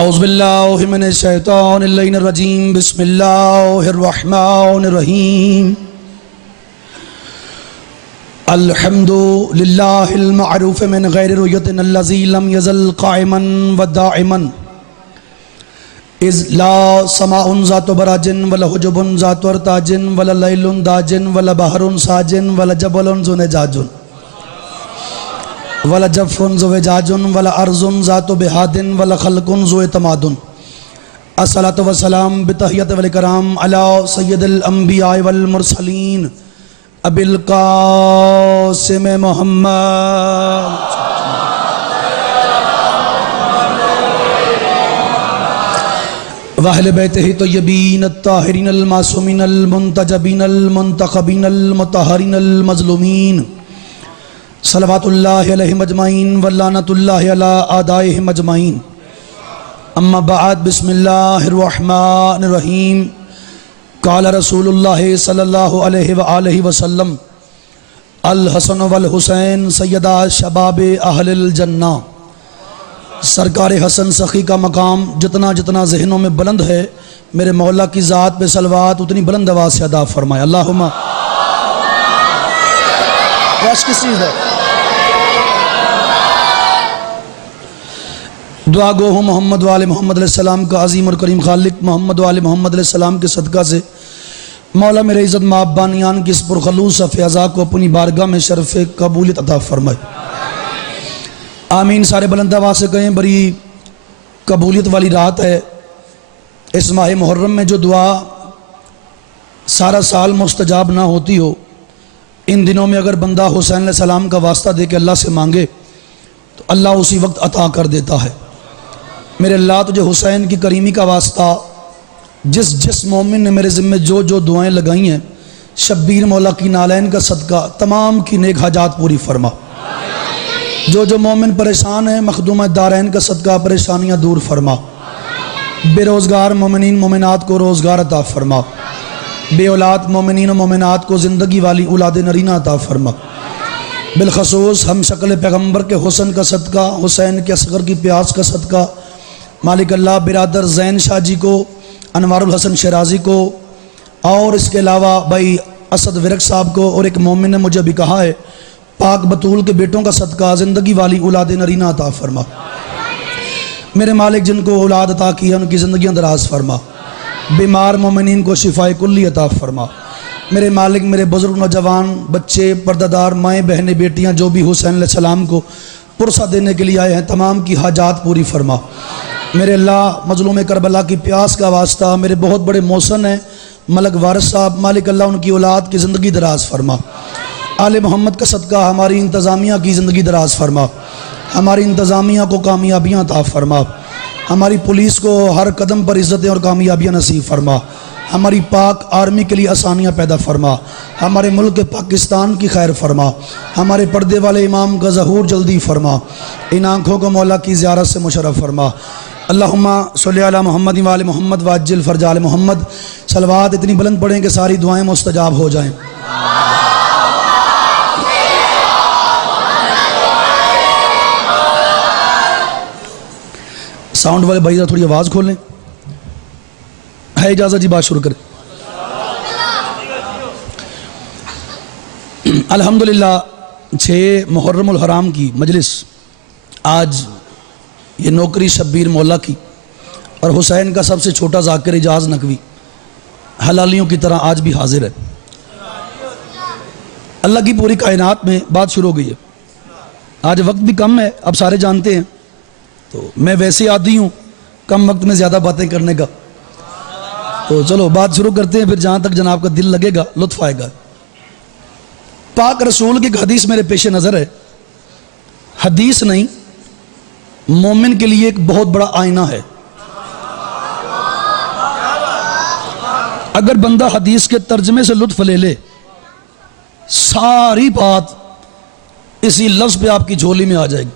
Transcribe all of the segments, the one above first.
औज़ुबिल्लाहि मिनश्शैतानिर्रजीम बिस्मिल्लाहिर्रहमानिर्रहीम अल्हम्दुलिल्लाहिल मअरूफ़ मिन गैरि रुयतिन अल्लज़ी लम यज़ल क़ाइमन व दाइमन इज़ ला समाउन ज़ातु बराजिन वला हुजुबुन ज़ातु अर्ताजिन वला लैलुन दाजिन वला बहरुन साजिन वला जबलुन ज़ुनजाजुन वला जफ़ुन ज़ुवजाजुन वला अर्ज़ुन ज़ातु बिहादिन वला खल्कुन ज़ुए तमादुन अस्सलातु वस्सलाम बितहियत वल इकराम अला सय्यदिल अंबिया वल मुरसलीन अबिल क़ासिम मुहम्मद वअहले बैतिही तय्यबीन अत्ताहिरीन अल मासूमीन अल मुंतजबीन अल मुंतखबीन अल मुतहहरीन अल मज़लूमीन सलवातुल्लाहि अलैहिम अजमाइन व लानतुल्लाहि अला आदाइहिम अजमाइन अम्मा बअद बिस्मिल्लाहिर रहमानिर रहीम क़ाल रसूलुल्लाहि सल्लल्लाहु अलैहि व आलिहि वसल्लम अल हसन वल हुसैन सय्यदा शबाब अहलिल जन्ना। सरकार हसन सखी का मकाम जितना जितना जहनों में बुलंद है मेरे मौला की ज़ात पे सलवात उतनी बुलंद आवाज़ से अदा फरमाए। अल्लाहुम्मा किस चीज़ है दुआ गो हूँ मोहम्मद वाले मोहम्मद अलैहिस्सलाम का अज़ीम और करीम खालिक मोहम्मद वाले मोहम्मद अलैहिस्सलाम के सदक़ा से मौला मेरे इज़्ज़त माब बानियान की इस पुरखलूस फ़िज़ा को अपनी बारगाह में शर्फ़ कबूलियत अता फरमाए। आमीन। सारे बुलंद आवाज़ से कहें। बड़ी कबूलियत वाली रात है। इस माह मुहर्रम में जो दुआ सारा साल मुस्तजाब ना होती हो, इन दिनों में अगर बंदा हुसैन अलैहिस्सलाम का वास्ता दे के अल्लाह से मांगे तो अल्लाह उसी वक्त अता कर देता है। मेरे अल्लाह तुझे हुसैन की करीमी का वास्ता, जिस मोमिन ने मेरे ज़िम्मे जो जो दुआएं लगाई हैं, शब्बीर मौला की नालैन का सदका तमाम की नेक हाजात पूरी फरमा। जो मोमिन परेशान है मखदूम दारैन का सदका परेशानियाँ दूर फरमा। बेरोज़गार मोमिनीन मोमिनात को रोज़गार अता फरमा। बे औलाद मोमिनीन मोमिनात को ज़िंदगी वाली औलाद नरीना अता फरमा। बिलखसूस हम शक्ल पैगम्बर के हुसन का सदका, हुसैन के असगर की प्यास का सदका, मालिक अल्लाह बिरादर ज़ैन शाह जी को, अनवारुल हसन शराजी को और इसके अलावा भाई असद विरक साहब को, और एक मोमिन ने मुझे अभी कहा है पाक बतूल के बेटों का सदका ज़िंदगी वाली औलाद नरीना अता फरमा। मेरे मालिक जिनको औलाद अता की है उनकी ज़िंदगियाँ दराज फरमा। बीमार मोमिनीन को शिफाए कुल्ली अता फरमा। मेरे मालिक मेरे बुज़ुर्ग नौजवान बच्चे पर्दादार माएँ बहनें बेटियाँ जो भी हुसैन अलैहिस्सलाम को पुरसा देने के लिए आए हैं तमाम की हाजात पूरी फरमा। मेरे अल्लाह मज़लूम करबला की प्यास का वास्ता मेरे बहुत बड़े मौसन हैं मलक वारिस साहब, मालिक अल्लाह उनकी औलाद की ज़िंदगी दराज फरमा। आले मोहम्मद का सदका हमारी इंतज़ामिया की ज़िंदगी दराज फरमा। हमारी इंतज़ामिया को कामयाबियाँ अता फरमा। हमारी पुलिस को हर कदम पर इज़्ज़तें और कामयाबियाँ नसीब फरमा। हमारी पाक आर्मी के लिए आसानियाँ पैदा फरमा। हमारे मुल्क पाकिस्तान की खैर फरमा। हमारे पर्दे वाले इमाम का ज़हूर जल्दी फरमा। इन आँखों को मौला की ज़ियारत से मुशर्रफ फरमा। अल्लाहुम्मा सल्ली अला मोहम्मद वाले मोहम्मद वाजिल फ़रजाल मोहम्मद। सलवात इतनी बुलंद पढ़ें कि सारी दुआएँ मुस्तजाब हो जाएँ। साउंड वाले भाई थोड़ी आवाज़ खोलें। है इजाज़त जी, बात शुरू करें। अल्हम्दुलिल्लाह 6 मुहर्रमुल हराम की मजलिस आज ये नौकरी शब्बीर मौला की और हुसैन का सबसे छोटा ज़ाकिर इजाज़ नकवी हलालियों की तरह आज भी हाजिर है। अल्लाह की पूरी कायनात में बात शुरू हो गई है। आज वक्त भी कम है, अब सारे जानते हैं, तो मैं वैसे आदी हूँ कम वक्त में ज़्यादा बातें करने का। तो चलो बात शुरू करते हैं, फिर जहाँ तक जनाब का दिल लगेगा लुत्फ़ आएगा। पाक रसूल की एक हदीस मेरे पेश नज़र है। हदीस नहीं, मोमिन के लिए एक बहुत बड़ा आईना है। अगर बंदा हदीस के तर्जमे से लुत्फ़ ले ले, सारी बात इसी लफ्ज़ पे आपकी झोली में आ जाएगी।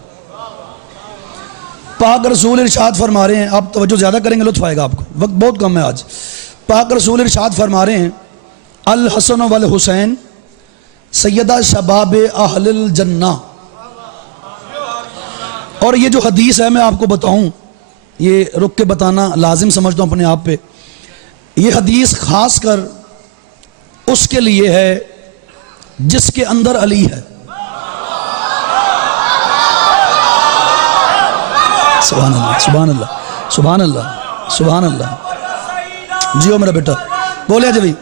पाक रसूल इरशाद फरमा रहे हैं, आप तवज्जो ज़्यादा करेंगे लुत्फ़ आएगा आपको, वक्त बहुत कम है आज। पाक रसूल इरशाद फरमा रहे हैं अल हसन वल हुसैन सैयदा शबाब अहलिल जन्ना। और ये जो हदीस है मैं आपको बताऊं, ये रुक के बताना लाजिम समझता हूँ अपने आप पे। ये हदीस खास कर उसके लिए है जिसके अंदर अली है। सुभान अल्लाह, सुभान अल्लाह, सुभान अल्लाह, सुभान अल्लाह। जियो मेरा बेटा, बोले जी भाई।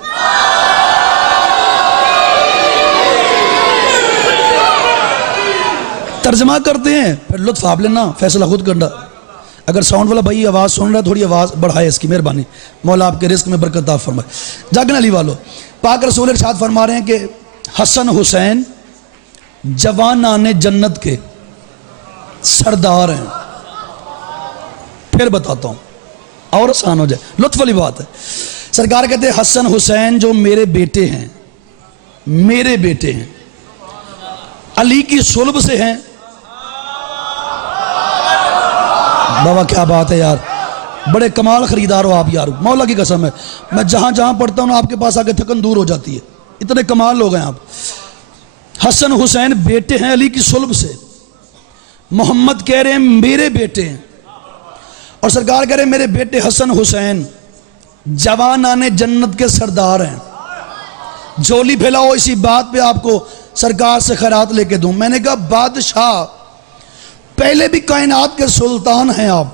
तर्जमा करते हैं, फिर लुत्फ आप लेना, फैसला खुद करना। अगर साउंड वाला भाई आवाज़ सुन रहा है, थोड़ी आवाज़ बढ़ाए, इसकी मेहरबानी। मौला आपके रिस्क में बरकत अता फरमाए। जागन अली वालों, पाक रसूल इरशाद फरमा रहे हैं कि हसन हुसैन जवानाने जन्नत के सरदार हैं। फिर बताता हूँ और आसान हो जाए, लुत्फ वाली बात है। सरकार कहते हैं हसन हुसैन जो मेरे बेटे हैं, मेरे बेटे हैं, अली की सुल्ब से हैं। बाबा क्या बात है यार, बड़े कमाल खरीदार हो आप यार, मौला की कसम है। मैं जहां जहां पढ़ता हूं ना, आपके पास आके थकन दूर हो जाती है, इतने कमाल लोग हैं आप। हसन हुसैन बेटे हैं अली की सुल्ब से। मोहम्मद कह रहे हैं मेरे बेटे हैं, और सरकार कह रहे हैं मेरे बेटे हसन हुसैन जवानाने जन्नत के सरदार हैं। झोली फैलाओ, इसी बात पे आपको सरकार से खैरात लेके दूं। मैंने कहा बादशाह, पहले भी कायनात के सुल्तान हैं आप,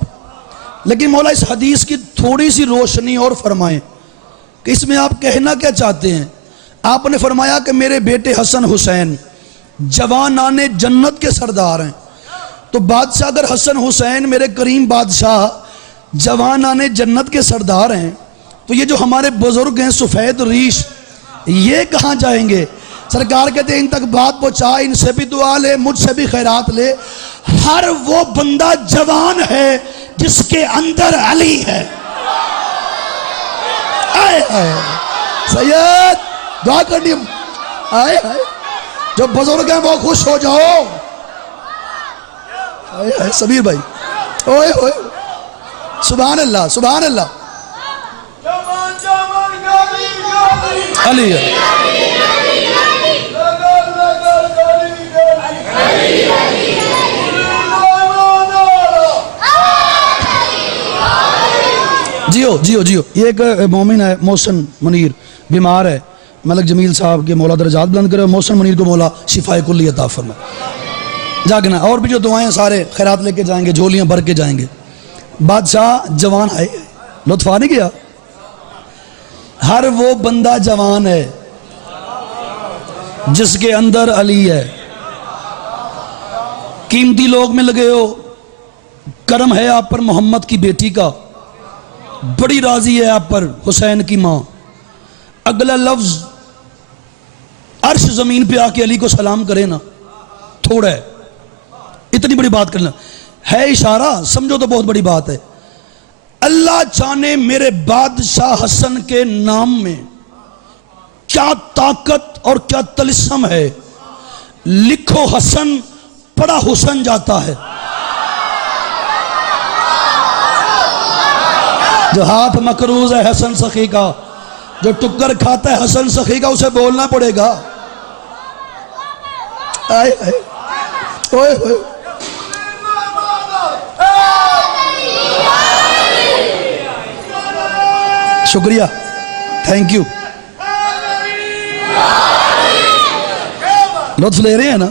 लेकिन मौला इस हदीस की थोड़ी सी रोशनी और फरमाएं कि इसमें आप कहना क्या चाहते हैं। आपने फरमाया कि मेरे बेटे हसन हुसैन जवानाने जन्नत के सरदार हैं। तो बादशाह, अगर हसन हुसैन मेरे करीम बादशाह जवानाने जन्नत के सरदार हैं, तो ये जो हमारे बुजुर्ग हैं सफ़ेद रीश, ये कहाँ जाएंगे। सरकार कहते हैं इन तक बात पहुंचा, इनसे भी दुआ ले, मुझसे भी खैरात ले। हर वो बंदा जवान है जिसके अंदर अली है। आए आए सैयद, दुआ करनी। आए आए, जो बुजुर्ग हैं वो खुश हो जाओ। आए आए सबीर भाई, ओए ओए, सुभान अल्लाह, सुभान अल्लाह। अली है। जियो जियो जियो। ये एक मोमिन है, मोहसिन मुनीर, बीमार है। मलक जमील साहब के मौला दर्जात बुलंद करे, मोहसिन मुनीर को मौला शिफाए कुल्ली अता फरमाए। जागना, और भी जो दुआएं सारे खैरात लेके जाएंगे, झोलियां भर के जाएंगे। बादशाह जवान है, लुत्फा नहीं गया। हर वो बंदा जवान है जिसके अंदर अली है। कीमती लोग मिल गए हो, करम है आप पर मोहम्मद की बेटी का, बड़ी राजी है आप पर हुसैन की मां। अगला लफ्ज अर्श जमीन पे आके अली को सलाम करे ना, थोड़ा है, इतनी बड़ी बात करना है, इशारा समझो तो बहुत बड़ी बात है। अल्लाह जाने मेरे बादशाह हसन के नाम में क्या ताकत और क्या तलिस्म है। लिखो हसन, पड़ा हुसन जाता है। जो हाथ मकरूज है हसन सखी का, जो टुक्कर खाता है हसन सखी का, उसे बोलना पड़ेगा। आए आए, ओए ओए, शुक्रिया, थैंक यू। लुत्फ ले रहे हैं ना,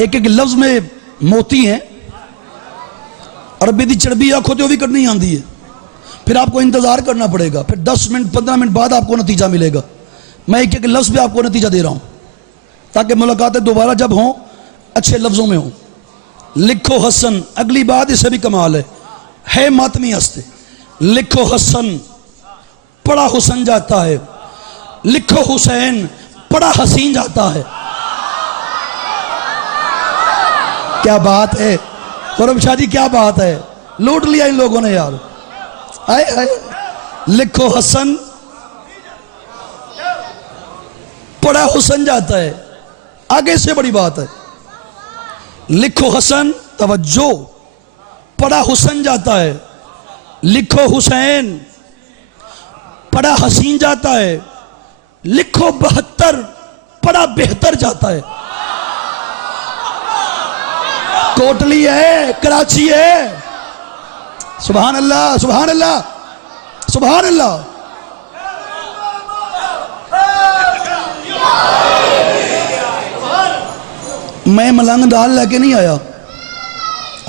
एक एक लफ्ज में मोती हैं। अरबी की चढ़बी आखो तो भी करनी आती है, फिर आपको इंतजार करना पड़ेगा, फिर 10 मिनट 15 मिनट बाद आपको नतीजा मिलेगा। मैं एक एक लफ्ज पे आपको नतीजा दे रहा हूं ताकि मुलाकातें दोबारा जब हों अच्छे लफ्जों में हों। लिखो हसन, अगली बात इससे भी कमाल है मातमी हस्ते। लिखो हसन, पड़ा हुसन जाता है। लिखो हुसैन, पड़ा हसीन जाता है। क्या बात है खुरम शाह जी, क्या बात है, लूट लिया इन लोगों ने यार। आए आए, लिखो हसन, पड़ा हुसन जाता है। आगे से बड़ी बात है, लिखो हसन, तवज्जो, पड़ा हुसन जाता है। लिखो हुसैन, पड़ा हसीन जाता है। लिखो 72, पड़ा बेहतर जाता है। कोटली है, कराची है, सुभान अल्लाह, सुभान अल्लाह, सुभान अल्लाह। मैं मलंग दाल लेके नहीं आया,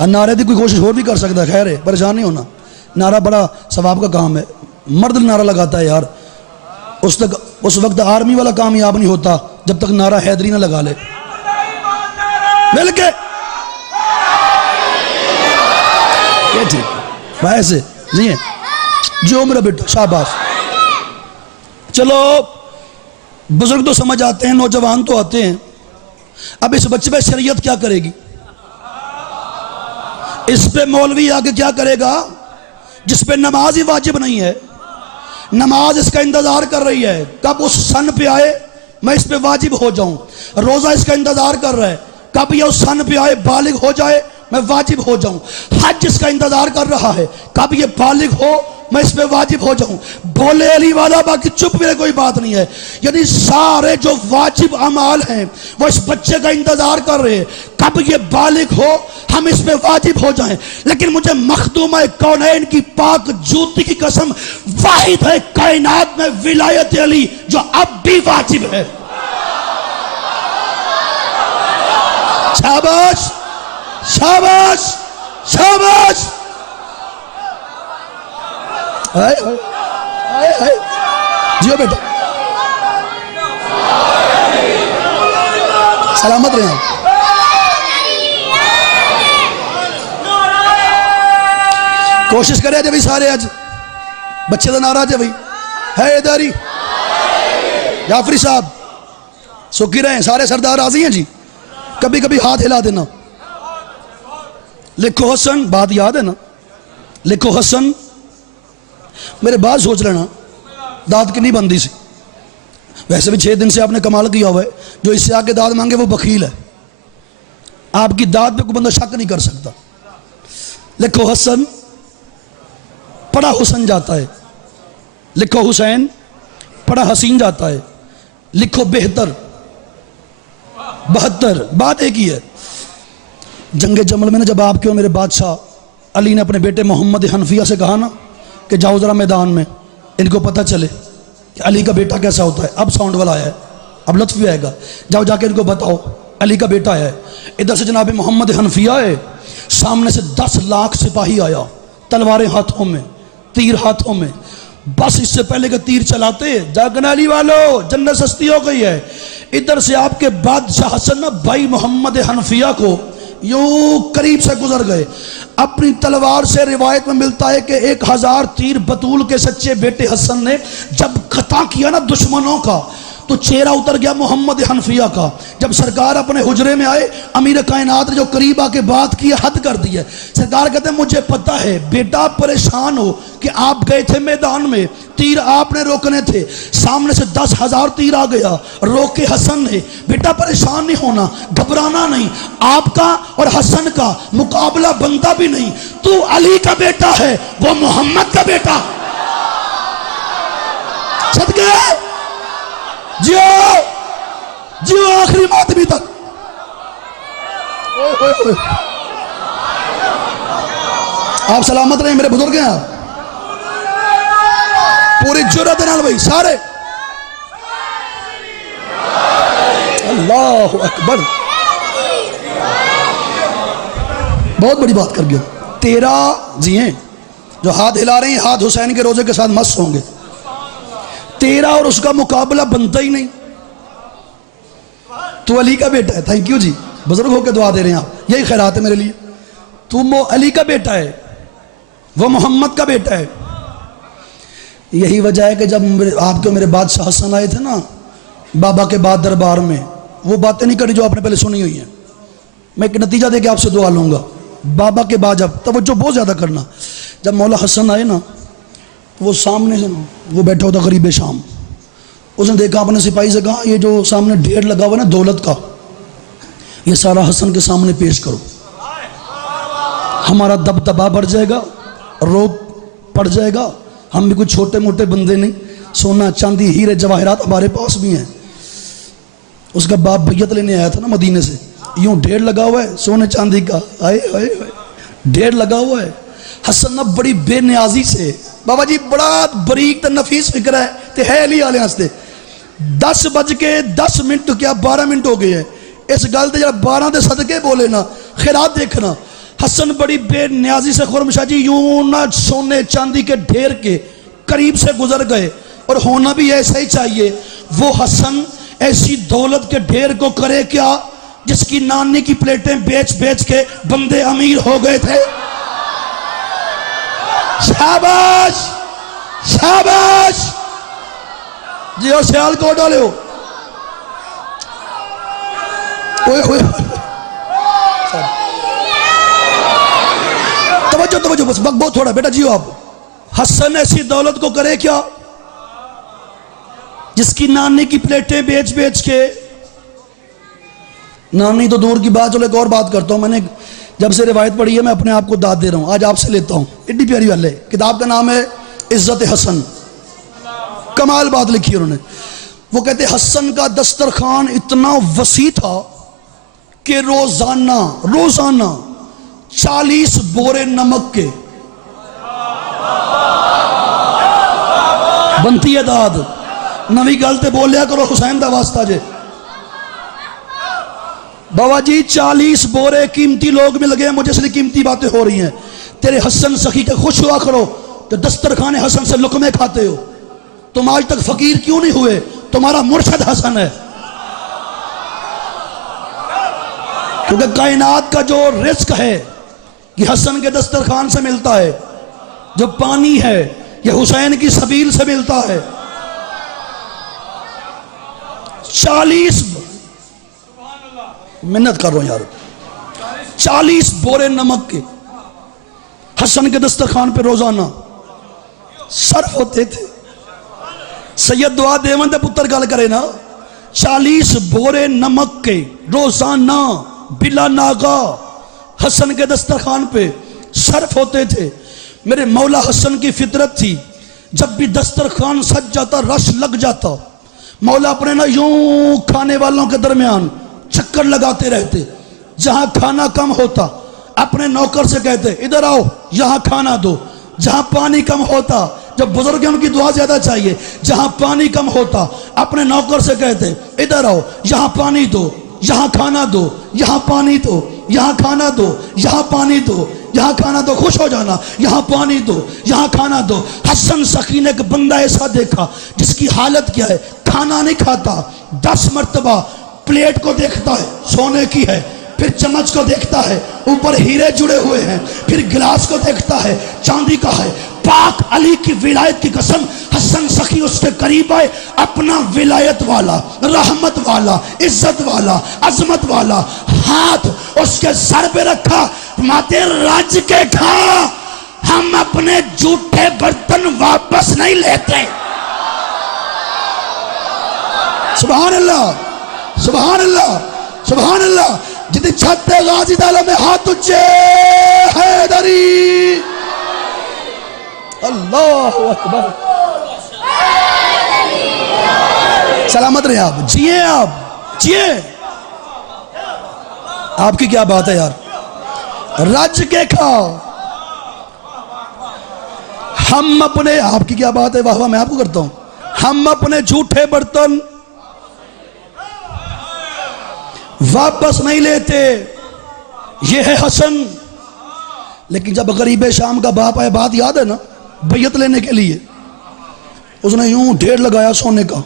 नारे की कोई कोशिश और भी कर सकता है, खैर है, परेशान नहीं होना। नारा बड़ा सवाब का काम है, मर्द नारा लगाता है यार। उस वक्त आर्मी वाला कामयाब नहीं होता जब तक नारा हैदरी ना लगा ले। मिलके ये ठीक वैसे जी है, जो मेरा बेटा, शाबाश। चलो बुजुर्ग तो समझ आते हैं, नौजवान तो आते हैं। अब इस बच्चे पे शरीयत क्या करेगी, इस पे मौलवी आके क्या करेगा, जिस पे नमाज ही वाजिब नहीं है। नमाज इसका इंतजार कर रही है कब उस सन पे आए मैं इस पे वाजिब हो जाऊं। रोजा इसका इंतजार कर रहा है कब ये उस सन पे आए, बालिग हो जाए, मैं वाजिब हो जाऊं। हज इसका इंतजार कर रहा है कब ये बालिग हो, मैं इस पे वाजिब हो जाऊं। बोले अली वाला, बाकी चुप मेरे कोई बात नहीं है। यानी सारे जो वाजिब अमाल हैं वो इस बच्चे का इंतजार कर रहे हैं कब ये बालिग हो, हम इस पे वाजिब हो जाएं। लेकिन मुझे मखदूम कौनैन की पाक जूती की कसम, वाहिद है कायनात में विलायत अली जो अब भी वाजिब है। शाबाश, शाबाश, शाबाश। हाय हाय हाय, जियो बेटा, सलामत रहे आप। कोशिश करें भाई सारे, आज बच्चे का नारा है भाई, है इदारी जाफरी साहब, सुखी रहे सारे सरदार राजी हैं जी। कभी कभी हाथ हिला देना, लिखो हसन, बात याद है ना, लिखो हसन। मेरे बात सोच लेना, दाद की नहीं बंदी सी। वैसे भी 6 दिन से आपने कमाल किया हुआ है, जो इससे आके दाद मांगे वो बखील है। आपकी दाद पे कोई बंदा शक नहीं कर सकता। लिखो हसन, पढ़ा हुसन जाता है। लिखो हुसैन, पढ़ा हसीन जाता है। लिखो बेहतर, 72। बात एक ही है। जंगे जमल में ना, जब आपके और मेरे बादशाह अली ने अपने बेटे मोहम्मद हनफिया से कहा ना कि जाओ जरा मैदान में, इनको पता चले कि अली का बेटा कैसा होता है। अब साउंड वाला आया है, अब लुत्फ भी आएगा। जाओ जाके इनको बताओ अली का बेटा है। इधर से जनाब मोहम्मद हनफिया है, सामने से 10 लाख सिपाही आया, तलवारें हाथों में, तीर हाथों में। बस इससे पहले कि तीर चलाते, जागना अली वालों, जन्नत सस्ती हो गई है। इधर से आपके बादशाह हसन ना भाई मोहम्मद हनफिया को यूं करीब से गुजर गए। अपनी तलवार से रिवायत में मिलता है कि 1000 तीर बतूल के सच्चे बेटे हसन ने जब खता किया ना दुश्मनों का, तो चेहरा उतर गया मोहम्मद हनफिया का। जब सरकार अपने हुजरे में आए, अमीर कायनात ने जो करीब आके बात की, हद कर दी है। सरकार कहते हैं मुझे पता है बेटा परेशान हो कि आप गए थे मैदान में, तीर आपने रोकने थे, सामने से 10,000 तीर आ गया, रोके हसन ने। बेटा परेशान नहीं होना, घबराना नहीं, आपका और हसन का मुकाबला बनता भी नहीं। तू अली का बेटा है, वो मोहम्मद का बेटा। सदके जियो जियो आखिरी मातमी तक। आप सलामत रहे मेरे बुजुर्ग हैं आप। पूरी जुर्रत नाल भाई सारे, अल्लाह अकबर। बहुत बड़ी बात कर गया। 13 जी हैं जो हाथ हिला रहे हैं, हाथ हुसैन के रोजे के साथ मस्त होंगे। 13 और उसका मुकाबला बनता ही नहीं। तू अली का बेटा है, थैंक यू जी, बुजुर्ग होकर दुआ दे रहे हैं आप, यही खैरात है मेरे लिए। तू अली का बेटा है, वो मोहम्मद का बेटा है। यही वजह है कि जब आपके मेरे बादशाह हसन आए थे ना बाबा के बाद दरबार में, वो बातें नहीं करी जो आपने पहले सुनी हुई है। मैं एक नतीजा दे के आपसे दुआ लूंगा। बाबा के बाद जब तवज्जो बहुत ज्यादा करना, जब मौला हसन आए ना, वो सामने से ना, वो बैठा होता गरीब शाम, उसने देखा, अपने सिपाही से कहा ये जो सामने ढेर लगा हुआ ना दौलत का, ये सारा हसन के सामने पेश करो, हमारा दबदबा बढ़ जाएगा, रोब पड़ जाएगा। हम भी कुछ छोटे मोटे बंदे नहीं, सोना चांदी हीरे जवाहरात हमारे पास भी हैं। उसका बाप बैयत लेने आया था ना मदीने से, यूं ढेर लगा हुआ है सोने चांदी का, आए हाय ढेर लगा हुआ है। हसन ना बड़ी बेनियाजी से बाबा जी बड़ा बरीक ते नफीस फिक्र है ते है नहीं आले हंसते 10:10 क्या 12 मिनट हो गए हैं इस गल जरा 12 के सदके बोले ना खैरात देखना। हसन बड़ी बेनियाजी से खुरमशाह जी यूं ना सोने चांदी के ढेर के करीब से गुजर गए और होना भी ऐसा ही चाहिए। वो हसन ऐसी दौलत के ढेर को करे क्या जिसकी नानी की प्लेटें बेच बेच के बंदे अमीर हो गए थे। शाबाश शाबाश जी और सियाल को डाले हो तवज्जो तवज्जो बस बहुत थोड़ा बेटा जियो आप। हसन ऐसी दौलत को करे क्या जिसकी नानी की प्लेटें बेच बेच के, नानी तो दूर की बात, चलो एक और बात करता हूं। मैंने जब से रिवायत पढ़ी है मैं अपने आप को दाद दे रहा हूं, आज आपसे लेता हूं। इतनी प्यारी वाले किताब का नाम है इज्जत हसन, कमाल बात लिखी है उन्होंने। वो कहते हसन का दस्तरखान इतना वसी था कि रोजाना रोजाना 40 बोरे नमक के बनती है दाद। नवी गल ते बोलिया करो हुसैन दा वास्ता जे बाबा जी 40 बोरे कीमती लोग मिल गए मुझे, इसलिए कीमती बातें हो रही हैं। तेरे हसन सखी के खुश हुआ करो तो दस्तरखाने हसन से लुकमे खाते हो। तुम आज तक फकीर क्यों नहीं हुए? तुम्हारा मुर्शद हसन है। क्योंकि कायनात का जो रिस्क है ये हसन के दस्तरखान से मिलता है, जो पानी है ये हुसैन की सबील से मिलता है। 40 मेहनत कर रहा हूं यार, 40 बोरे नमक के हसन के दस्तरखान पे रोजाना सर्फ होते थे। सैयद दुआ देवंद पुत्र गल करे ना, 40 बोरे नमक के रोजाना बिला नागा हसन के दस्तरखान पे सर्फ होते थे। मेरे मौला हसन की फितरत थी, जब भी दस्तरखान सज जाता रश लग जाता, मौला अपने ना यूं खाने वालों के दरमियान चक्कर लगाते रहते। जहां खाना कम होता अपने नौकर से कहते इधर आओ यहां खाना दो। जहां पानी कम होता, जब बुजुर्ग उनकी दुआ ज्यादा चाहिए, जहां पानी कम होता अपने नौकर से कहते इधर आओ यहां पानी दो, यहां खाना दो, यहां पानी दो, यहां खाना दो, यहां पानी दो, यहां खाना दो, खुश हो जाना, यहां पानी दो, यहां खाना दो। हसन सखी ने एक बंदा ऐसा देखा जिसकी हालत क्या है, खाना नहीं खाता, 10 मर्तबा प्लेट को देखता है सोने की है, फिर चम्मच को देखता है ऊपर हीरे जुड़े हुए हैं, फिर गिलास को देखता है चांदी का है। पाक अली की विलायत की कसम, हसन सखी उसके करीब आए, अपना विलायत वाला, रहमत वाला, इज्जत वाला, अजमत वाला हाथ उसके सर पे रखा। माते राज के खा, हम अपने जूठे बर्तन वापस नहीं लेते। सुभान अल्लाह सुभान अल्लाह सुभान अल्लाह। जितनी छत्ते गाजी दाला में हाथ उच्चे हैदरी, अल्लाह अकबर। सलामत रहे आप, जिए आप जिए। आपकी क्या बात है यार, रज के खाओ। हम अपने, आपकी क्या बात है, वाह वाह मैं आपको करता हूं। हम अपने झूठे बर्तन वापस नहीं लेते, ये है हसन। लेकिन जब गरीब शाम का बाप आया, बात याद है ना, बैयत लेने के लिए उसने यूं ढेर लगाया सोने का।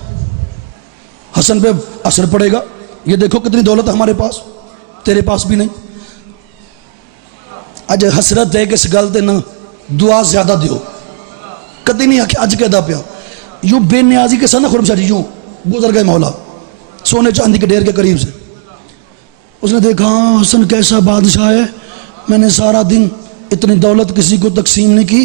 हसन पे असर पड़ेगा, ये देखो कितनी दौलत है हमारे पास, तेरे पास भी नहीं। अज हसरत है कि इस गल ते ना दुआ ज्यादा दियो, कदी नहीं आख्या अज कहता पिया। यूं बेनियाजी के साथ खुरमशाह जी यूं गुजर गए मौला सोने चांदी के ढेर के करीब से। उसने देखा हसन कैसा बादशाह है, मैंने सारा दिन इतनी दौलत किसी को तकसीम नहीं की,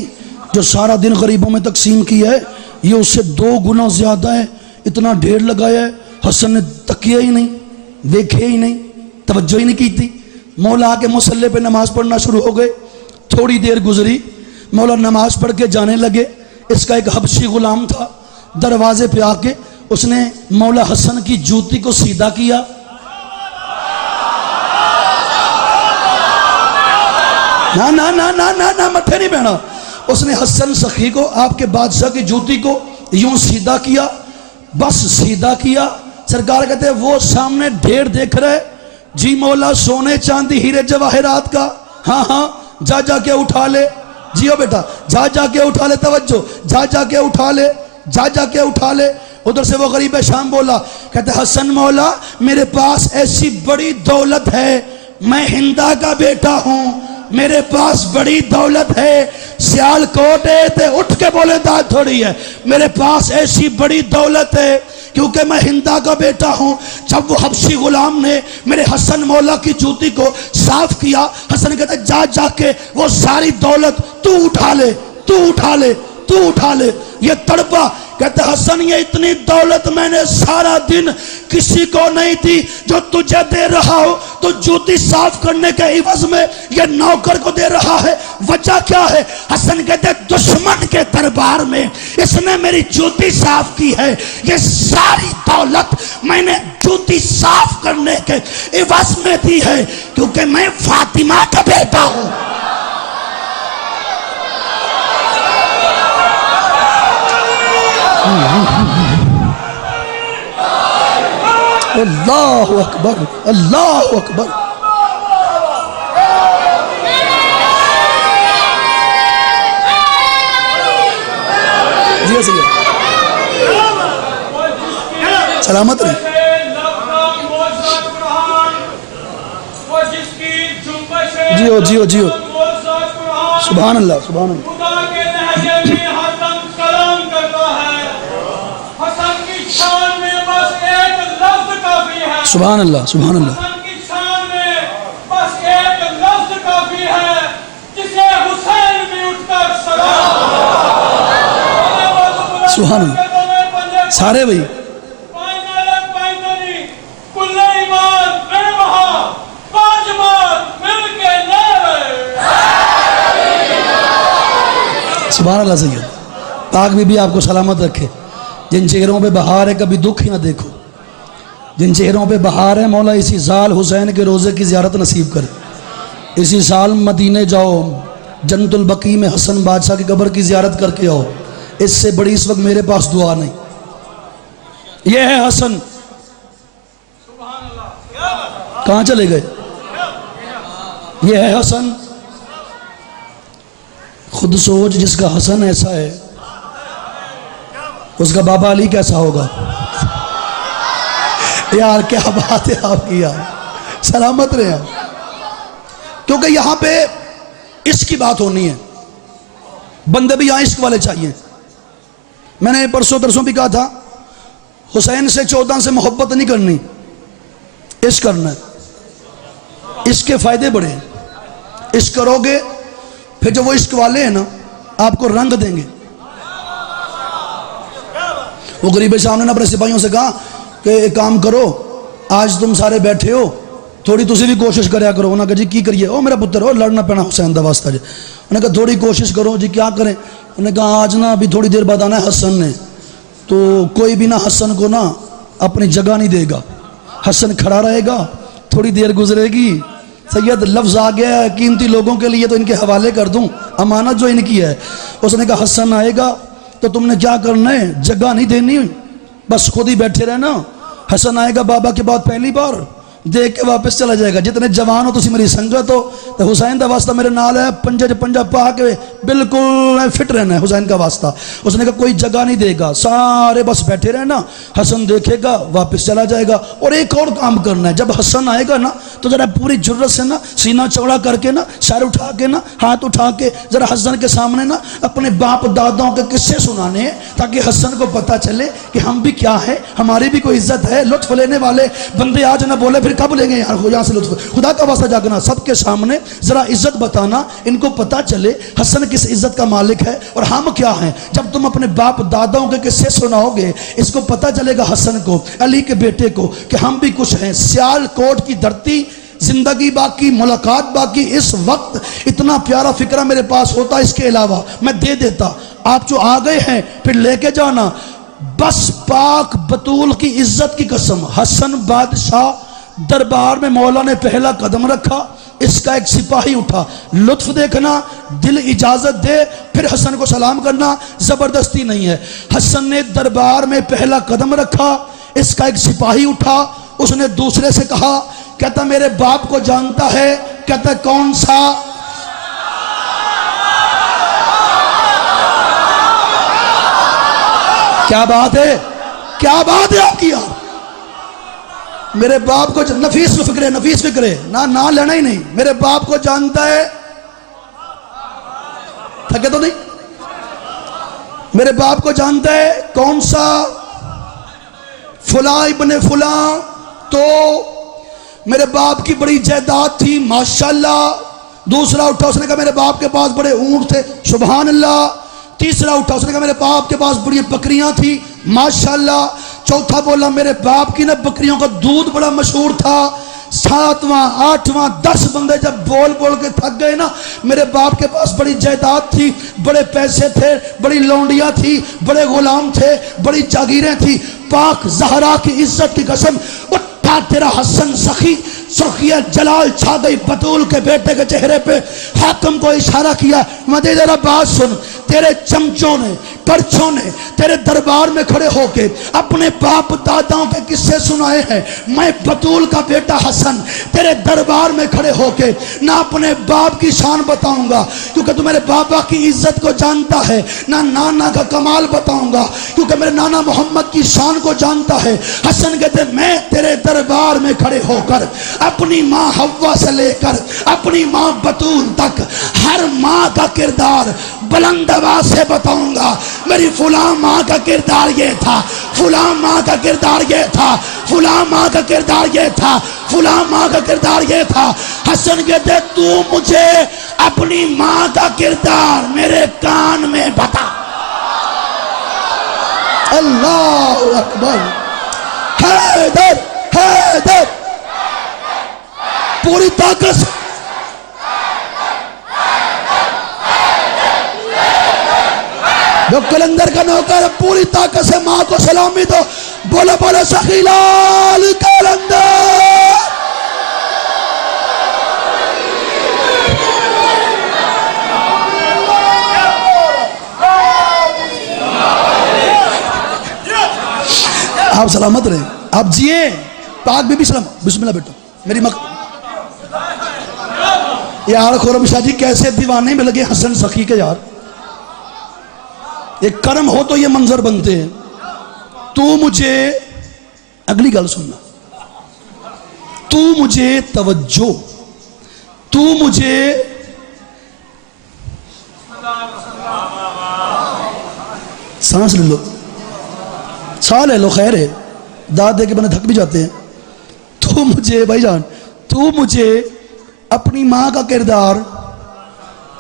जो सारा दिन गरीबों में तकसीम की है ये उससे 2 गुना ज्यादा है। इतना ढेर लगाया है। हसन ने तकिया ही नहीं, देखे ही नहीं, तवज्जो ही नहीं की थी। मौला आके मुसल्ले पे नमाज पढ़ना शुरू हो गए। थोड़ी देर गुजरी, मौला नमाज पढ़ के जाने लगे। इसका एक हबशी गुलाम था, दरवाजे पे आके उसने मौला हसन की जूती को सीधा किया। ना ना ना ना ना ना मत्थे नहीं पहना। उसने हसन सखी को, आपके बादशाह की जूती को यूं सीधा किया, बस सीधा किया। सरकार कहते हैं वो सामने ढेर देख रहे, जी मौला सोने चांदी हीरे जवाहरात का, हाँ हाँ जा जाके उठा ले, जियो बेटा जा जाके उठा ले, तवज्जो जा जाके उठा ले, जा जाके उठा ले। उधर से वो गरीब शाम बोला, कहते हसन मौला मेरे पास ऐसी बड़ी दौलत है, मैं हिंदा का बेटा हूं, मेरे पास बड़ी दौलत है। सियालकोट थे उठ के बोले दाद थोड़ी है, मेरे पास ऐसी बड़ी दौलत है क्योंकि मैं हिंदा का बेटा हूं। जब वो हबशी गुलाम ने मेरे हसन मौला की जूती को साफ किया, हसन कहते जा जाके वो सारी दौलत तू उठा ले, तू उठा ले, तू उठा ले। ये तड़पा, कहते हसन ये इतनी दौलत मैंने सारा दिन किसी को नहीं दी जो तुझे दे रहा हो, तो जूती साफ करने के इवज में ये नौकर को दे रहा है, वजह क्या है? हसन कहते दुश्मन के दरबार में इसने मेरी जूती साफ की है, ये सारी दौलत मैंने जूती साफ करने के इवज में दी है क्योंकि मैं फातिमा का बेटा हूं। अल्लाहु अकबर, अल्लाहु अकबर। जी सही सलामत रही। जियो जियो जियो, सुभान अल्लाह, सुभान अल्लाह। सुभान अल्लाह, सुभान अल्लाह। सुभान अल्लाह। सारे भाई सुभान अल्लाह। सैयद पाक बीबी आपको सलामत रखे। जिन चेहरों पे बहार है कभी दुख ही ना देखो, जिन चेहरों पे बहार है मौला इसी साल हुसैन के रोज़े की ज़ियारत नसीब करे। इसी साल मदीने जाओ, जन्नतुल बकी में हसन बादशाह की कब्र की ज़ियारत करके आओ। इससे बड़ी इस वक्त मेरे पास दुआ नहीं। ये है हसन। कहाँ चले गए? ये है हसन। खुद सोच, जिसका हसन ऐसा है उसका बाबा अली कैसा होगा? यार क्या बात है आपकी यार, सलामत रहे आप। क्योंकि यहां पे इश्क की बात होनी है, बंदे भी यहां इश्क वाले चाहिए। मैंने परसों तरसों भी कहा था, हुसैन से 14 से मोहब्बत नहीं करनी, इश्क करना है। इश्क के फायदे बड़े हैं। इश्क करोगे फिर जो वो इश्क वाले हैं ना आपको रंग देंगे। वो गरीब सामने ने अपने सिपाहियों से कहा कि एक काम करो, आज तुम सारे बैठे हो, थोड़ी तुसी भी कोशिश कराया करो। उन्होंने कहा जी की करिए? ओ मेरा पुत्र हो, लड़ना पैना हुसैन दा वास्ता जी। उन्होंने कहा थोड़ी कोशिश करो जी। क्या करें? उन्होंने कहा आज ना अभी थोड़ी देर बाद आना है हसन ने, तो कोई भी ना हसन को ना अपनी जगह नहीं देगा, हसन खड़ा रहेगा। थोड़ी देर गुजरेगी, सैयद लफ्ज़ आ गया है कीमती लोगों के लिए तो इनके हवाले कर दूं, अमानत जो इनकी है। उसने कहा हसन आएगा तो तुमने क्या करना है, जगह नहीं देनी, बस खुद ही बैठे रहना। हसन आएगा बाबा के बाद पहली बार, देख के वापस चला जाएगा। जितने जवान हो तुसी मेरी संगत हो, तो हुसैन का वास्ता मेरे नाल है, पंजे च पंजा पा के बिल्कुल फिट रहना है हुसैन का वास्ता। उसने कहा कोई जगह नहीं देगा, सारे बस बैठे रहना, हसन देखेगा वापस चला जाएगा। और एक और काम करना है, जब हसन आएगा ना तो जरा पूरी जुर्रत से ना सीना चौड़ा करके ना सर उठा के ना हाथ उठा के जरा हसन के सामने ना अपने बाप दादाओं के किस्से सुनाने हैं, ताकि हसन को पता चले कि हम भी क्या है, हमारी भी कोई इज्जत है। लुत्फ लेने वाले बंदे आज ना बोले फिर कब लेंगे यार यहाँ से लुत्फ। खुदा का वास्ता जागना, सबके सामने जरा इज्जत बताना, इनको पता चले हसन किस इज्जत का मालिक है और हम क्या हैं। जब तुम अपने बाप दादाओं के किस्से सुनाओगे, इसको पता चलेगा हसन को, अली के बेटे को, कि हम भी कुछ हैं। सियालकोट की धरती, जिंदगी बाकी, मुलाकात बाकी। इस वक्त इतना प्यारा फिक्रा मेरे पास होता, इसके अलावा मैं दे देता। आप जो आ गए हैं फिर लेके जाना। बस पाक बतूल की इज्जत की कसम, हसन बादशाह दरबार में मौला ने पहला कदम रखा, इसका एक सिपाही उठा। लुत्फ देखना, दिल इजाजत दे, फिर हसन को सलाम करना, जबरदस्ती नहीं है। हसन ने दरबार में पहला कदम रखा, इसका एक सिपाही उठा, उसने दूसरे से कहा, कहता मेरे बाप को जानता है? कहता कौन सा? क्या बात है, क्या बात है आपकी यार। मेरे बाप को नफीस फिक्रे, नफीस फिक्रे ना लेना ही नहीं। मेरे बाप को जानता है, थके तो नहीं? मेरे बाप को जानता है, कौन सा? फुला इब्ने फुला। तो मेरे बाप की बड़ी जायदाद थी, माशाल्लाह। दूसरा उठा, उसने कहा मेरे बाप के पास बड़े ऊंट थे, सुभान अल्लाह। तीसरा उठा, उसने कहा मेरे बाप के पास बड़ी बकरियां थी, माशाल्लाह। चौथा बोला मेरे बाप की ना बकरियों का दूध बड़ा मशहूर था। सातवां, आठवां, 10 बंदे जब बोल बोल के थक गए ना, मेरे बाप के पास बड़ी जायदाद थी, बड़े पैसे थे, बड़ी लौंडियां थी, बड़े गुलाम थे, बड़ी जागीरें थी। पाक जहरा की इज्जत की कसम, उठा तेरा हसन सखी, सुर्खिया जलाल छा गई बतूल के बेटे के चेहरे पे। हाकिम को इशारा किया, मदे जरा बात सुन। तेरे चमचों ने, पर्चों ने तेरे दरबार में खड़े होके अपने बाप दादाओं के किस्से सुनाए हैं। मैं बतूल का बेटा हसन तेरे दरबार में खड़े होके ना अपने बाप की शान बताऊंगा क्योंकि तू मेरे बाबा की इज्जत को जानता है, ना नाना का कमाल बताऊंगा क्योंकि मेरे नाना मोहम्मद की शान को जानता है। हसन कहते मैं तेरे दरबार में खड़े होकर अपनी माँ हव्वा से लेकर अपनी माँ बतूल तक हर माँ का किरदार बुलंद आवाज से बताऊंगा। मेरी फुला माँ का किरदार ये था, फुला माँ का किरदार ये था, फुला माँ का किरदार ये था, फुला माँ का किरदार ये था। हसन कहते तू मुझे अपनी माँ का किरदार मेरे कान में बता। अल्लाह अकबर। हैदर, हैदर, पूरी ताकत से जो कलंदर का नौकर पूरी ताकत से माँ को सलामी दो। बोलो बोलो सखीलाल कलंदर। आप सलामत रहे, आप जिए, पाक बीबी सलाम। बिस्मिल्लाह बेटो मेरी मक यार। खुरम शाह जी कैसे दीवाने में लगे हसन सखी के यार। एक कर्म हो तो ये मंजर बनते हैं। तू मुझे, अगली गल सुनना, तू मुझे तवज्जो, तू मुझे सांस ले लो, साह ले लो, खैर है, दाद दे के बने थक भी जाते हैं। तू मुझे भाईजान, तू मुझे अपनी माँ का किरदार,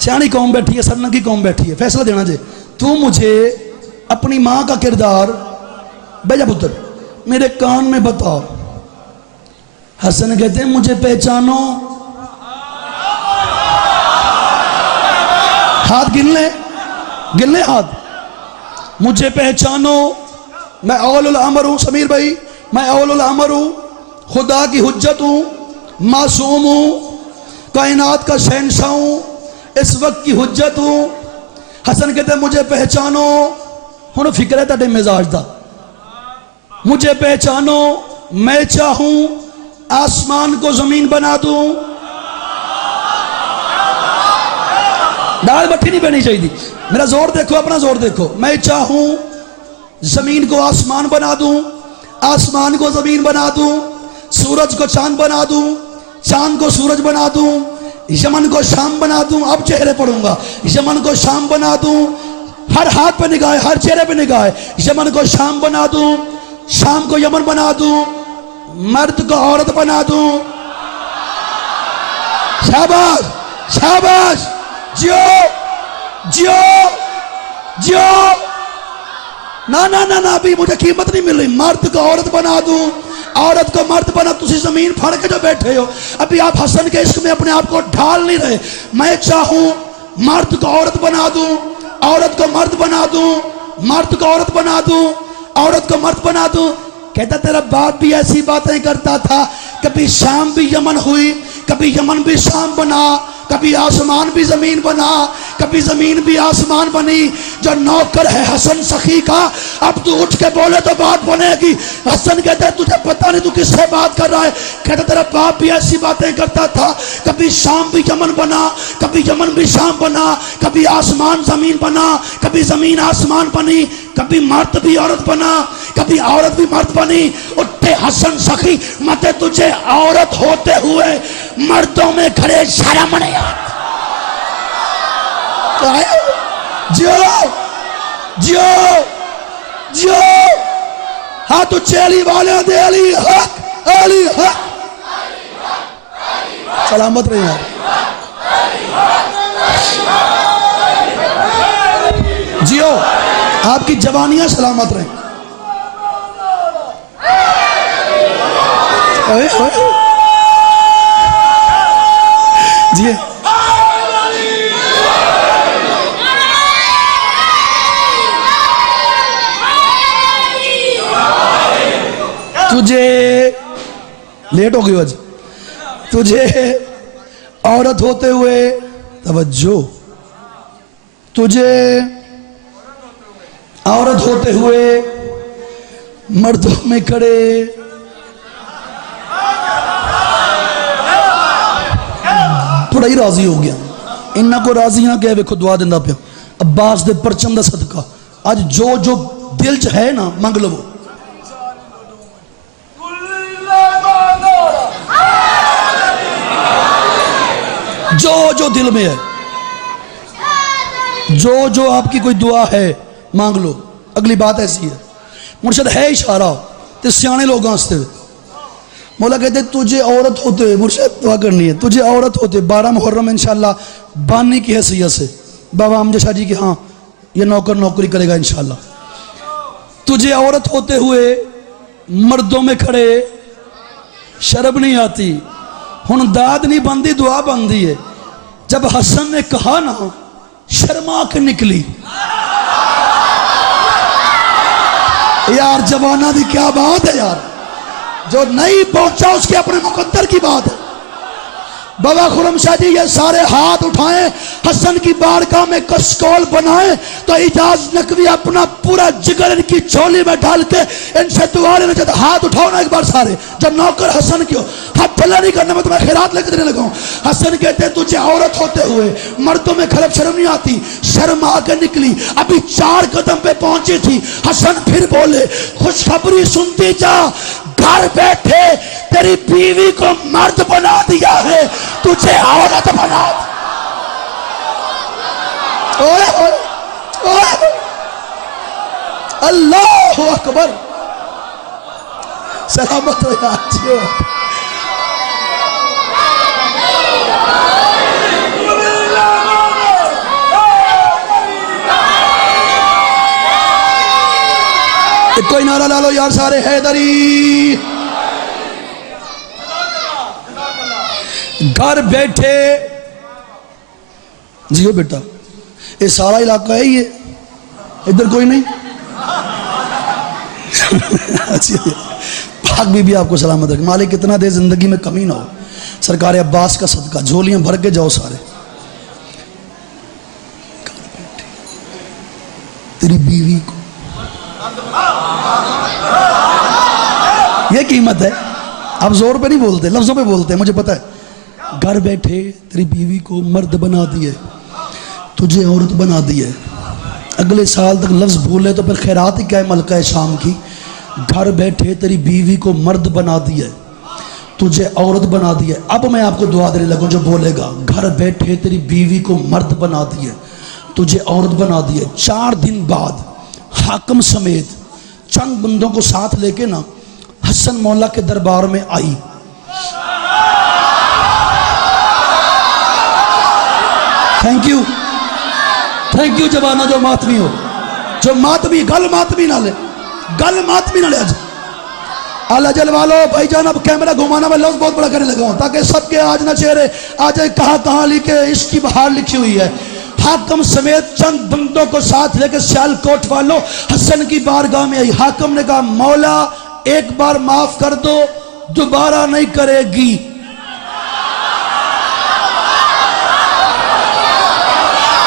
सियानी कौम बैठी है, सरना की कौम बैठी है, फैसला देना चाहिए। तू मुझे अपनी माँ का किरदार बेजा पुत्र मेरे कान में बताओ। हसन कहते हैं मुझे पहचानो। हाथ गिन ले, गिन ले हाथ। मुझे पहचानो, मैं औलुल अमर हूं। समीर भाई मैं औलुल अमर हूं, खुदा की हुज्जत हूं, मासूम हूं, कायनात का शहंशाह हूं, इस वक्त की हुज्जत हूं। हसन कहते मुझे पहचानो। हुण फिक्र है तेरे मिजाज दा। मुझे पहचानो, मैं चाहूं आसमान को जमीन बना दूं। दाल बट्टी नहीं बनी चाहिए। मेरा जोर देखो, अपना जोर देखो। मैं चाहूं जमीन को आसमान बना दूं, आसमान को जमीन बना दूं, सूरज को चांद बना दूं, चांद को सूरज बना दूं, यमन को शाम बना दूं। अब चेहरे पढ़ूंगा। यमन को शाम बना दूं, हर हाथ पे निगाह, हर चेहरे पे निगाह। यमन को शाम बना दूं, शाम को यमन बना दूं, मर्द को औरत बना दूं। शाबाश, शाबाश, जियो, जियो, जियो। ना ना ना ना, अभी मुझे कीमत नहीं मिल रही। मर्द को औरत बना दूं, औरत को मर्द बना। तुसी जमीन फाड़ के जो बैठे हो, अभी आप हसन के इश्क में अपने आप को ढाल नहीं रहे। मैं चाहूं मर्द को औरत बना दूं, औरत को मर्द बना दूं, मर्द को औरत बना दूं, औरत को मर्द बना दूं। कहता तेरा बाप भी ऐसी बातें करता था, कभी शाम भी यमन हुई, कभी यमन भी शाम बना, कभी आसमान भी जमीन बना, कभी जमीन भी आसमान बनी। जो नौकर है हसन सखी का, अब तू उठ के बोले तो बात बनेगी। हसन कहते तुझे पता नहीं तू किससे बात कर रहा है। कहता तेरा बाप भी ऐसी बातें करता था। कभी शाम भी यमन बना, कभी यमन भी शाम बना, कभी आसमान जमीन बना, कभी जमीन आसमान बनी, कभी मर्द भी औरत बना, कभी औरत भी मर्द बनी। उठे हसन सखी, मते तुझे औरत होते हुए मर्दों में खड़े शर्म नहीं आती। जियो जियो जियो। हाँ तो चेली वाले दे अली हक, अली हक। सलामत रहे यार। जियो, आपकी जवानियां सलामत रहे। जिए तुझे लेट हो गई आज, तुझे औरत होते हुए तवज्जो, तुझे औरत होते हुए मर्दों में खड़े थोड़ा ही राजी हो गया। इन्ना को राजी ना क्या वेखो दुआ दिंदा पिया अब्बास दे परचम दा सदका। आज जो जो दिल च है ना मंग लवो। जो जो दिल में है, जो जो आपकी कोई दुआ है मांग लो। अगली बात ऐसी है, मुर्शद है इशारा ते सियाने लोगों वास्ते। मौला कहते तुझे औरत होते हुए, मुर्शद दुआ करनी है, तुझे औरत होते 12 मुहर्रम इंशाल्लाह बानी की हैसियत से बाबा हमजा शाह जी की, हाँ ये नौकर नौकरी करेगा इंशाल्लाह। तुझे औरत होते हुए मर्दों में खड़े शर्म नहीं आती। हुन दाद नहीं बनती, दुआ बनती है। जब हसन ने कहा ना, शर्मा के निकली। यार जवाना दी क्या बात है यार, जो नहीं पहुंचा उसके अपने मुकद्दर की बात है। बाबा खुरम शाह जी ये सारे हाथ उठाएं, हसन की बारगाह में कसकौल बनाएं तो इजाज नकवी अपना पूरा जिगर इनकी झोली में डाल के इनसे दुआ लेना चाहते। हाथ उठाओ ना एक बार सारे, जब नौकर हसन की हो। हाथ ठल्ला नहीं करना, मैं तुम्हें खैरात लेकर देने लगा हूं। हसन कहते हैं तुझे औरत होते हुए मर्दों में खरब शर्म नहीं आती। शर्म आकर निकली, अभी 4 कदम पे पहुंची थी। हसन फिर बोले खुशखबरी सुनती जा, घर बैठे तेरी बीवी को मर्द बना दिया है, तुझे औरत बना दिया। ओए ओए ओए, अल्लाह अकबर। सलामत हो यार। कोई नारा ला लो यार सारे, हैदरी। घर बैठे जियो बेटा, ये सारा इलाका है ये, इधर कोई नहीं। पाक बीबी आपको सलामत रखे, मालिक कितना दे जिंदगी में कमी ना हो। सरकार अब्बास का सदका, झोलियां भर के जाओ सारे। तेरी बीवी को ये कीमत है। आप जोर पे नहीं बोलते, लफ्जों पे बोलते हैं, मुझे पता है। घर बैठे तेरी बीवी को मर्द बना दिए, तुझे औरत बना दिए। अगले साल तक लफ्ज बोले तो फिर खैरात ही क्या है मलका है शाम की। घर बैठे तेरी बीवी को मर्द बना दिए, तुझे औरत बना दिए। अब मैं आपको दुआ देने लगूं, जो बोलेगा घर बैठे तेरी बीवी को मर्द बना दिए, तुझे औरत बना दिए। 4 दिन बाद हाकिम समेत चंद बंदों को साथ लेके ना हसन मौला के दरबार में आई। थैंक यू जवाना जो मातमी हो, जो मातमी गल मातमी ना ले, गल मातमी ना ले। आज अल्लाह जल वालो भाईजान, अब कैमरा घुमाना मैं लफ्ज बहुत बड़ा करने लगा हूं ताकि सबके आज ना चेहरे आज कहां लिखे इसकी बहार लिखी हुई है। हाकिम समेत चंद बंदों को साथ लेकर सियालकोट वालों हसन की बारगाह में आई। हाकिम ने कहा मौला एक बार माफ कर दो, दोबारा नहीं करेगी।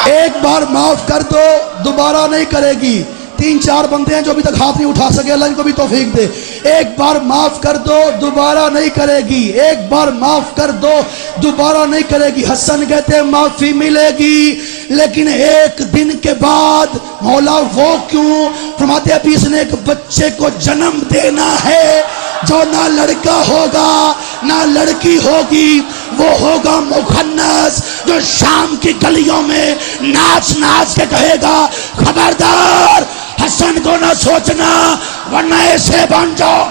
एक बार माफ कर दो, दोबारा नहीं करेगी। 3-4 बंदे हैं जो अभी तक हाथ नहीं उठा सके, अल्लाह इनको भी तौफीक दे। एक बार माफ कर दो, दोबारा नहीं करेगी। एक बार माफ कर दो, दोबारा नहीं करेगी। हसन कहते हैं माफी मिलेगी, लेकिन एक दिन के बाद। मौला वो क्यों? फरमाते हैं अभी इसने एक बच्चे को जन्म देना है जो ना लड़का होगा ना लड़की होगी, वो होगा मुखन्नस, जो शाम की गलियों में नाच नाच के कहेगा खबरदार हसन को ना सोचना वरना ऐसे बन जाओ।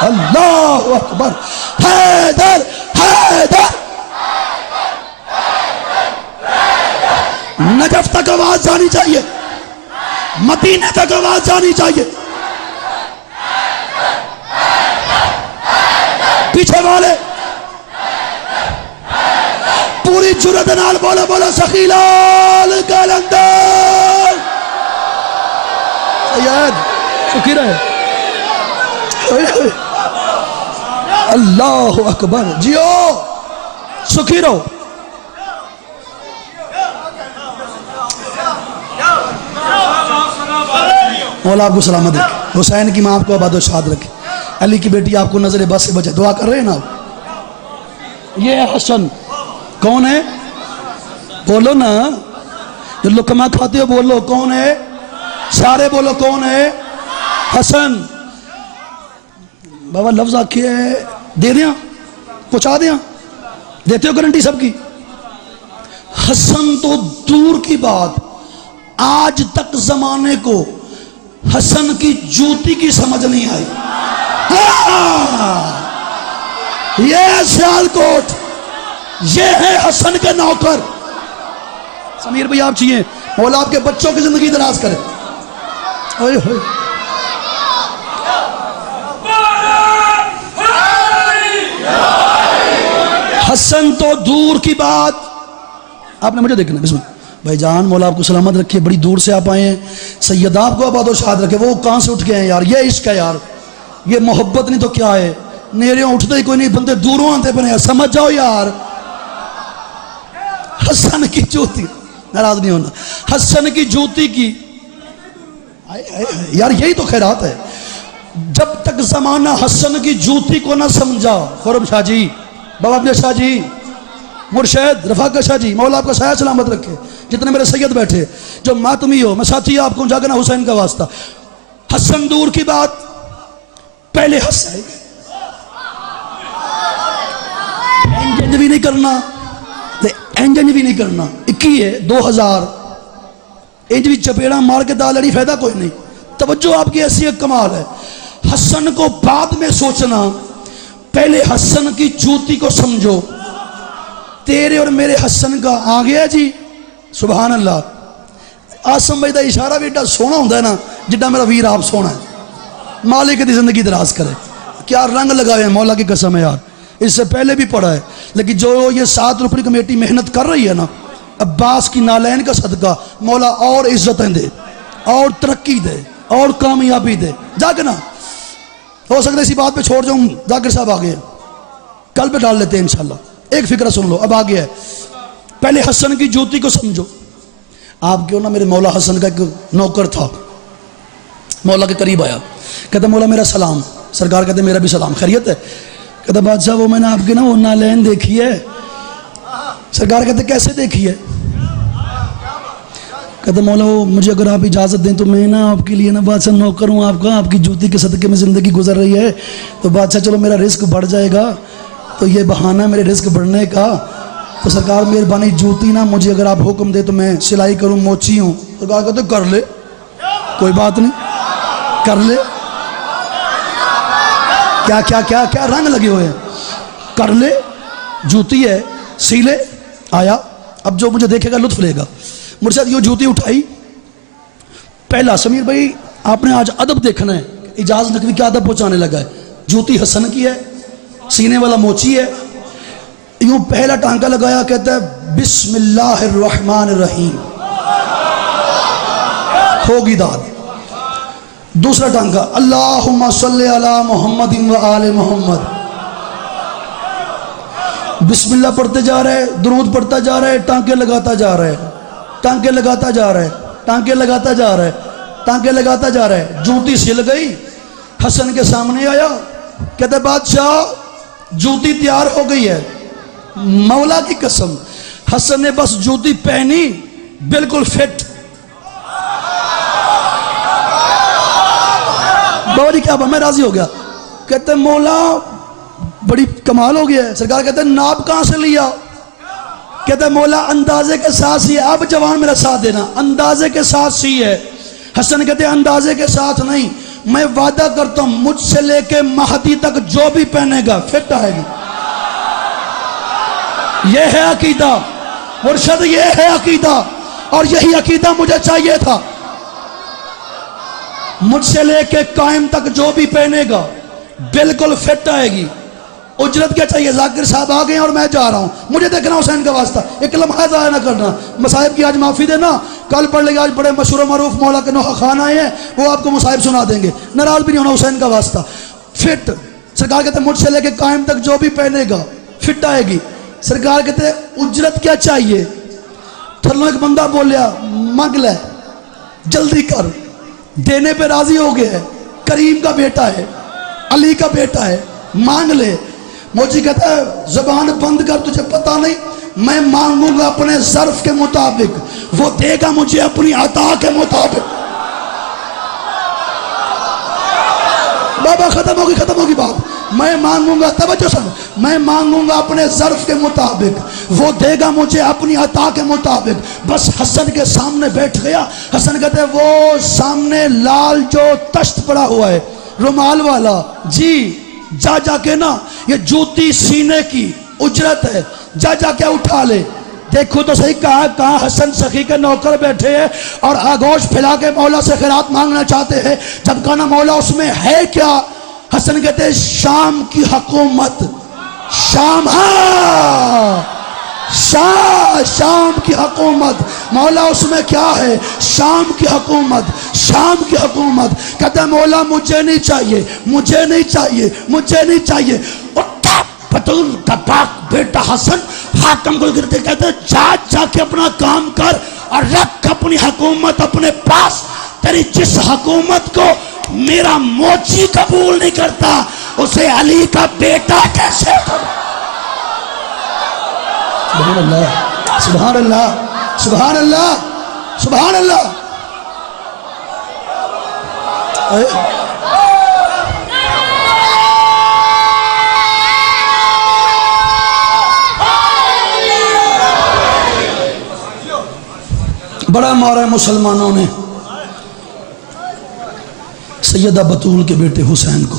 अल्लाह अकबर। हैदर हैदर। नजफ तक आवाज जानी चाहिए, मदीने तक आवाज जानी चाहिए। पीछे वाले पूरी जुर्रत नाल बोलो, बोलो सखीलाल कलंदर। सैयद सुखी रहे। अल्लाह अकबर। जियो सुखी रहो। मौला आपको सलामत रखे, हुसैन की माँ आपको आबाद शाद रखे, अली की बेटी आपको नजर बस से बचे। दुआ कर रहे हैं ना आप। ये है हसन। कौन है? बोलो ना, जो लुकमा खाते हो बोलो कौन है? सारे बोलो कौन है? हसन। बाबा लफ्ज आखिए दे दिया, पहुंचा दिया, देते हो गारंटी सबकी। हसन तो दूर की बात, आज तक जमाने को हसन की जूती की समझ नहीं आई। ये सियालकोट, ये है हसन के नौकर। समीर भाई आप चाहिए, मौला आपके बच्चों की जिंदगी दराज करे। ओए होए। हसन तो दूर की बात, आपने मुझे देखना। बिस्मिल्लाह भाईजान, मौला आपको सलामत रखिए, बड़ी दूर से आप आए हैं। सैयद आपको आबाद और शाद रखे। वो कहां से उठ गए हैं यार? ये इश्क है यार, ये मोहब्बत नहीं तो क्या है? नेरे उठते ही कोई नहीं, बंदे दूरों आते बने। समझ जाओ यार। हसन की जूती, नाराज नहीं होना, हसन की जूती की यार, यही तो खैरात है। जब तक जमाना हसन की जूती को ना समझा, खुरम शाह जी, बाबा अब्दुल शाह जी, मुर्शद रफाक शाह जी, मौला आपका साया सलामत रखे, जितने मेरे सैयद बैठे, जो मातमी हो, मैं साथी आपको जागना हुसैन का वास्ता। हसन दूर की बात, पहले हंस इंजन भी नहीं करना, इंजन भी नहीं करना। 21 इंज भी चपेड़ा मार के दाल लड़ी, फायदा कोई नहीं। तवज्जो आपकी ऐसी एक कमाल है। हसन को बाद में सोचना, पहले हसन की जूती को समझो। तेरे और मेरे हसन का आ गया जी, सुभान अल्लाह। आसम भाई का इशारा भी एडा सोहना होंगे ना, जिड्डा मेरा वीर आप सोहना है। मालिक की जिंदगी दराज करे। क्या रंग लगाए हैं, मौला की कसम है यार। इससे पहले भी पढ़ा है, लेकिन जो ये 7 रुपये कमेटी मेहनत कर रही है ना, अब्बास की नालैन का सदका, मौला और इज्जतें दे, और तरक्की दे, और कामयाबी दे। जाकर ना हो सकता है इसी बात पे छोड़ जाऊं। जाकिर साहब आ गए, कल पे डाल लेते हैं इंशाल्लाह। एक फिक्र सुन लो, अब आ गया है। पहले हसन की जूती को समझो। आप क्यों ना, मेरे मौला हसन का एक नौकर था, मौला के करीब आया, कहता मौला मेरा सलाम। सरकार कहते मेरा भी सलाम, खैरियत है? कहता बादशाह वो मैंने आपके ना वो नालैन देखी है। सरकार कहते कैसे देखी है? कहते मौला वो मुझे अगर आप इजाज़त दें तो मैं ना आपके लिए ना बादशाह नौकर हूँ आपका, आपकी जूती के सदके में ज़िंदगी गुजर रही है, तो बादशाह चलो मेरा रिस्क बढ़ जाएगा, तो ये बहाना मेरे रिस्क बढ़ने का। तो सरकार मेहरबानी जूती ना मुझे अगर आप हुक्म दे तो मैं सिलाई करूँ, मोची हूँ। सरकार कहते कर ले, कोई बात नहीं, कर ले। क्या क्या क्या क्या रंग लगे हुए हैं, कर ले, जूती है, सी ले। आया, अब जो मुझे देखेगा लुत्फ लेगा। मुझसे ये जूती उठाई, पहला समीर भाई आपने आज अदब देखना है, इजाज नकवी क्या अदब पहुंचाने लगा है। जूती हसन की है, सीने वाला मोची है, यूं पहला टांका लगाया, कहता है बिस्मिल्लाहिर्रहमानिर्रहीम, होगी दाद। दूसरा टांका अल्लाहुम्मा सल्ली अला मुहम्मदिन व आले मोहम्मद। बिस्मिल्लाह पढ़ते जा रहे, दुरूद पढ़ता जा रहे, टांके लगाता जा रहे, टांके लगाता जा रहे, टांके लगाता जा रहे, टांके लगाता जा रहे। जूती सिल गई, हसन के सामने आया, कहते बादशाह जूती तैयार हो गई है। मौला की कसम, हसन ने बस जूती पहनी, बिल्कुल फिट। बाबा जी क्या, मैं राजी हो गया। कहते मौला बड़ी कमाल हो गया है। सरकार कहते नाप कहां से लिया? कहते मौला अंदाजे के साथ सी है। अब जवान मेरा साथ देना, अंदाजे के साथ सी है। हसन कहते अंदाजे के साथ नहीं, मैं वादा करता हूं मुझसे लेके महदी तक जो भी पहनेगा फिट आएगी। यह है अकीदा मुर्शद, यह है अकीदा, और यही अकीदा मुझे चाहिए था। मुझसे लेके कायम तक जो भी पहनेगा बिल्कुल फिट आएगी। उजरत क्या चाहिए? जाकिर साहब आ गए और मैं जा रहा हूं, मुझे देखना हुसैन का वास्ता, एक लम्हा जाया ना करना। मसाहिब की आज माफी देना, कल पढ़ लेंगे। आज बड़े मशहूर मरूफ मौला के नोहा खान आए हैं, वो आपको मुसाहिब सुना देंगे। नाराज भी नहीं होना, हुसैन का वास्ता फिट। सरकार कहते मुझसे लेके कायम तक जो भी पहनेगा फिट आएगी। सरकार कहते उजरत क्या चाहिए? थल्लों एक बंदा बोलिया मांग ले, जल्दी कर, देने पे राजी हो गया है। करीम का बेटा है, अली का बेटा है, मांग ले। मोची कहता है जबान बंद कर, तुझे पता नहीं मैं मांगूंगा अपने ज़र्फ के मुताबिक, वो देगा मुझे अपनी अता के मुताबिक। बाबा खत्म होगी बात। मैं मांगूंगा, तवज्जो सुन, मैं मांगूंगा अपने ज़र्फ के मुताबिक, वो देगा मुझे अपनी अता के मुताबिक। बस हसन के सामने बैठ गया। हसन कहते वो सामने लाल जो तश्त पड़ा हुआ है, रुमाल वाला, जी जा जाके ना ये जूती सीने की उजरत है, जा जाके उठा ले। देखो तो सही, कहाँ हसन सखी के नौकर बैठे हैं और आगोश फैला के मौला से खैरात मांगना चाहते हैं। जब कहना मौला उसमें है क्या? हसन कहते हैं शाम की हुकूमत, शाम, हाँ शाम की हुकूमत। मौला उसमें क्या है? शाम की हुकूमत, शाम की हुकूमत। कहते मौला मुझे नहीं चाहिए, मुझे नहीं चाहिए, मुझे नहीं चाहिए। बतूल का पाक बेटा हसन हाकम को गिरते कहते जा जाके अपना काम कर और रख अपनी हुकूमत अपने पास। तेरी जिस हुकूमत को मेरा मोची कबूल नहीं करता, उसे अली का बेटा कैसे कर? सुभान अल्लाह, सुभान अल्लाह, सुभान अल्लाह, सुभान अल्लाह। बड़ा मारा है मुसलमानों ने सैयदा बतूल के बेटे हुसैन को।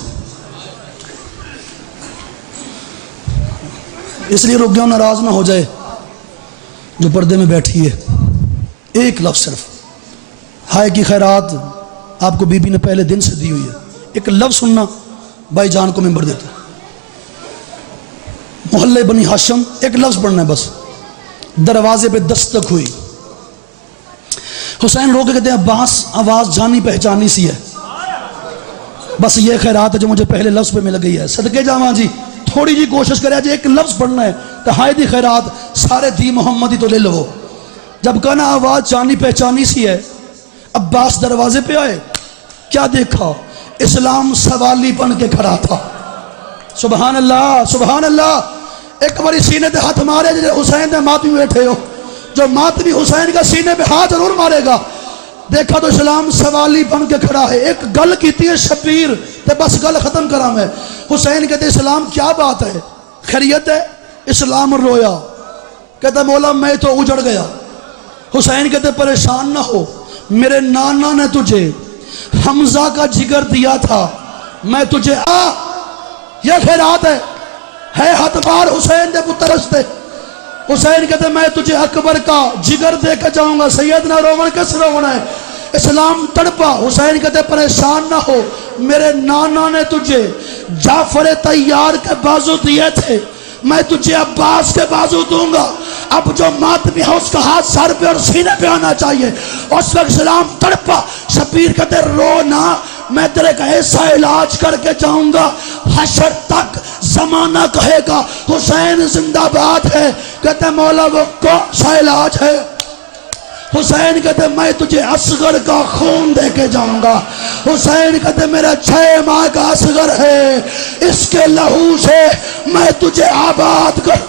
इसलिए रुक गया, नाराज ना हो जाए जो पर्दे में बैठी है। एक लफ्ज सिर्फ, हाय की खैरात आपको बीबी ने पहले दिन से दी हुई है। एक लफ्ज सुनना, भाई जान को मेंबर देते। मोहल्ले बनी हाशम, एक लफ्ज पढ़ना है बस। दरवाजे पे दस्तक हुई, हुसैन रोके कहते हैं अब्बास आवाज जानी पहचानी सी है, बस ये खैरात है जो मुझे पहले लफ्ज पे मिल गई है। सदके जावा जी, थोड़ी जी कोशिश करे, आज एक लफ्ज पढ़ना है तो हाय दी खैरात सारे दी मोहम्मद ही तो ले लो। जब कहना आवाज जानी पहचानी सी है, अब्बास दरवाजे पे आए, क्या देखा? इस्लाम सवाली बन के खड़ा था। सुभान अल्लाह, सुभान अल्लाह। एक बारी सीने पे हाथ मारे, जो हुसैन ने मातमी बैठे हो, जो मातमी हुसैन का सीने पे हाथ जरूर मारेगा। देखा तो इस्लाम सवाली बन के खड़ा है। एक गल की थी शबीर, तो बस गल खत्म करा मैं। हुसैन कहते इस्लाम क्या बात है, खैरियत है? इस्लाम रोया, कहता मौला मैं तो उजड़ गया। हुसैन कहते परेशान ना हो, मेरे नाना ने तुझे हमजा का जिगर दिया था, मैं तुझे यह खैरात है हतबार हुसैन दे पुत्र रस्ते। हुसैन कहते मैं तुझे अकबर का जिगर दे के जाऊंगा, सैयदना रोवन किस रोवन है? इस्लाम तड़पा। हुसैन कहते परेशान ना हो, मेरे नाना ने तुझे जाफर तैयार के बाजू दिए थे, मैं तुझे अब्बास के बाजू दूंगा। अब जो मातमी है उसका हाथ सर पे और सीने पे आना चाहिए। उस वक्त इस्लाम तड़पा। शबीर कहते रो ना, मैं तेरे का ऐसा इलाज करके जाऊंगा, हशर तक जमाना कहेगा हुसैन जिंदाबाद है। कहते मौला वो कौन सा इलाज है? हुसैन कहते मैं तुझे असगर का खून दे के जाऊंगा। हुसैन कहते मेरा 6 माह का असगर है, इसके लहू से मैं तुझे आबाद कर